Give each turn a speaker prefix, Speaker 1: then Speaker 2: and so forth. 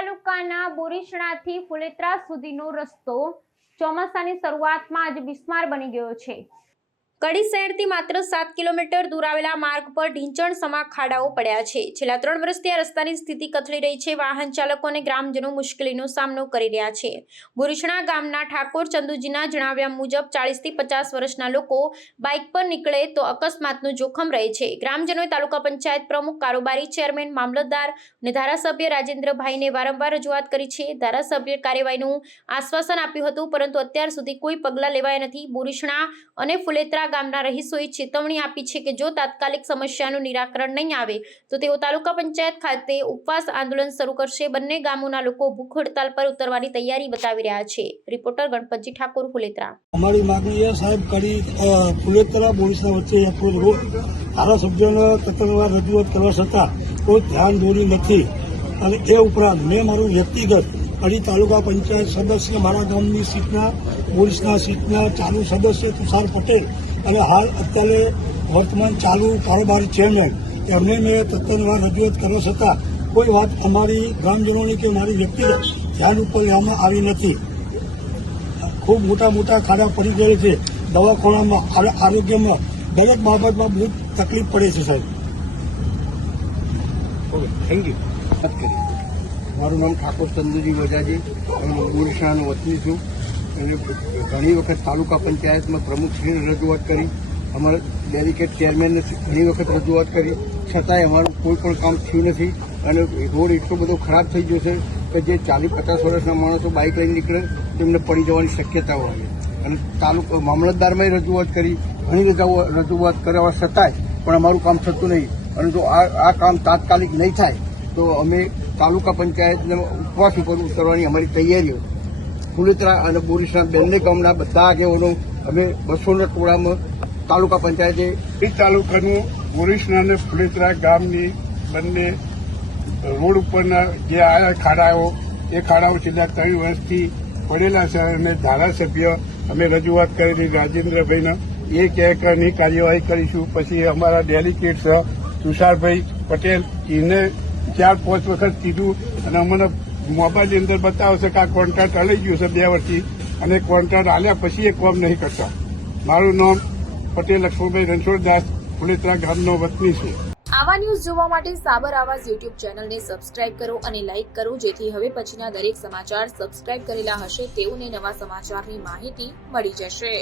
Speaker 1: તાલુકાના બોરીસણાથી ફુલેત્રા સુધીનો રસ્તો ચોમાસાની શરૂઆતમાં જ બિસ્માર બની ગયો છે. કડી શહેરથી માત્ર સાત કિલોમીટર દૂર આવેલા માર્ગ પર ઢીંચણ સમા ખાડાઓ પડ્યા છે. છેલ્લા ત્રણ વર્ષથી આ રસ્તાની સ્થિતિ કથળી રહી છે. વાહન ચાલકો અને ગ્રામજનો મુશ્કેલીનો સામનો કરી રહ્યા છે. બોરીસણા ગામના ઠાકોર ચંદુજીના જણાવ્યા મુજબ ચાળીસથી પચાસ વર્ષના લોકો બાઇક પર નીકળે તો અકસ્માતનું જોખમ રહે છે. ગ્રામજનોએ તાલુકા પંચાયત પ્રમુખ, કારોબારી ચેરમેન, મામલતદાર અને ધારાસભ્ય રાજેન્દ્રભાઈને વારંવાર રજૂઆત કરી છે. ધારાસભ્ય કાર્યવાહીનું આશ્વાસન આપ્યું હતું, પરંતુ અત્યાર સુધી કોઈ પગલાં લેવાયા નથી. બોરીસણા અને ફુલેત્રા ગામના રહીશોએ ચેતવણી આપી છે કે જો તાત્કાલિક સમસ્યાનું નિરાકરણ નહીં આવે, તો તેઓ તાલુકા પંચાયત ખાતે ઉપવાસ આંદોલન શરૂ કરશે. બંને ગામોના લોકો ભૂખ હડતાલ પર ઉતરવાની તૈયારી બતાવી રહ્યા છે. રિપોર્ટર ગણપતજી ઠાકોર, ફુલેત્રા.
Speaker 2: અમારી માગણી સાહેબ કરી ફુલેતરા બોરીસના વચ્ચે ધારાસભ્યોને તત્વવાર રજૂઆત કરવા છતાં કોઈ ધ્યાન દોર્યું નથી. અને એ ઉપરાંત મેં મારું વ્યક્તિગત અઢી તાલુકા પંચાયત સદસ્ય મારા ગામની સીટના, પોલીસના સીટના ચાલુ સદસ્ય તુષાર પટેલ અને હાલ અત્યારે વર્તમાન ચાલુ કારોબારી ચેરમેન. એમને મેં તત્વવાર રજૂઆત કરવા છતાં કોઈ વાત અમારી ગ્રામજનોની કે મારી વ્યક્તિગત ધ્યાન ઉપર લેવામાં આવી નથી. ખૂબ મોટા મોટા ખાડા પડી ગયેલ છે. દવાખાનામાં આરોગ્યમાં દરેક બાબતમાં બહુ તકલીફ પડે છે, સાહેબ.
Speaker 3: ઓકે થેન્ક યુ વાત કરી. મારું નામ ઠાકોર ચંદુજી વજાજી. હું ઓડિશાનો વતની છું. અને ઘણી વખત તાલુકા પંચાયતમાં પ્રમુખશ્રીને રજૂઆત કરી. અમારા ડેલિકેટ ચેરમેનને ઘણી વખત રજૂઆત કરી. છતાંય અમારું કોઈ પણ કામ થયું નથી. અને રોડ એટલો બધો ખરાબ થઈ ગયો છે કે જે ચાલીસ પચાસ વર્ષના માણસો બાઇક લઈને નીકળે, તેમને પડી જવાની શક્યતા હોય અને તાલુકો મામલતદારમાં રજૂઆત કરી. ઘણી રજૂઆત કરવા છતાંય પણ અમારું કામ થતું નહીં. અને જો આ કામ તાત્કાલિક નહીં થાય તો અમે તાલુકા પંચાયતને ઉપવાસ ઉપર ઉતરવાની અમારી તૈયારીઓ. ફુલેતરા અને બોરીસના બંને ગામના બધા આગેવાનો અમે બસોના ટોળામાં તાલુકા પંચાયતે
Speaker 4: એ તાલુકાનું બોરીસના અને ફુલેતરા ગામની બંને રોડ ઉપરના જે આયા ખાડાઓ, એ ખાડાઓ છેલ્લા ત્રણ વર્ષથી પડેલા છે અને ધારાસભ્ય અમે રજૂઆત કરેલી રાજેન્દ્રભાઈને. એ કહે કાર્યવાહી કરીશું. પછી અમારા ડેલિકેટ્સ તુષારભાઈ પટેલ, એને ચાર, પાંચ વખત કીધું અને અમને મોબાઈલની અંદર બતાવશે કે આ કોન્ટ્રાક્ટ હલાઈ ગયું છે બે વર્ષથી અને કોન્ટ્રાક્ટ આલ્યા પછી એ કોમ નહીં કરતા. મારું નામ પટેલ લક્ષ્મણભાઈ રણછોડદાસ, ફુલેતરા ગામનો વતની છે.
Speaker 5: આવા ન્યૂઝ જોવા માટે સાબર આવાજ યુટ્યુબ ચેનલને સબસ્ક્રાઇબ કરો અને લાઇક કરો, જેથી હવે પછીના દરેક સમાચાર સબસ્ક્રાઇબ કરેલા હશે તેઓને નવા સમાચારની માહિતી મળી જશે.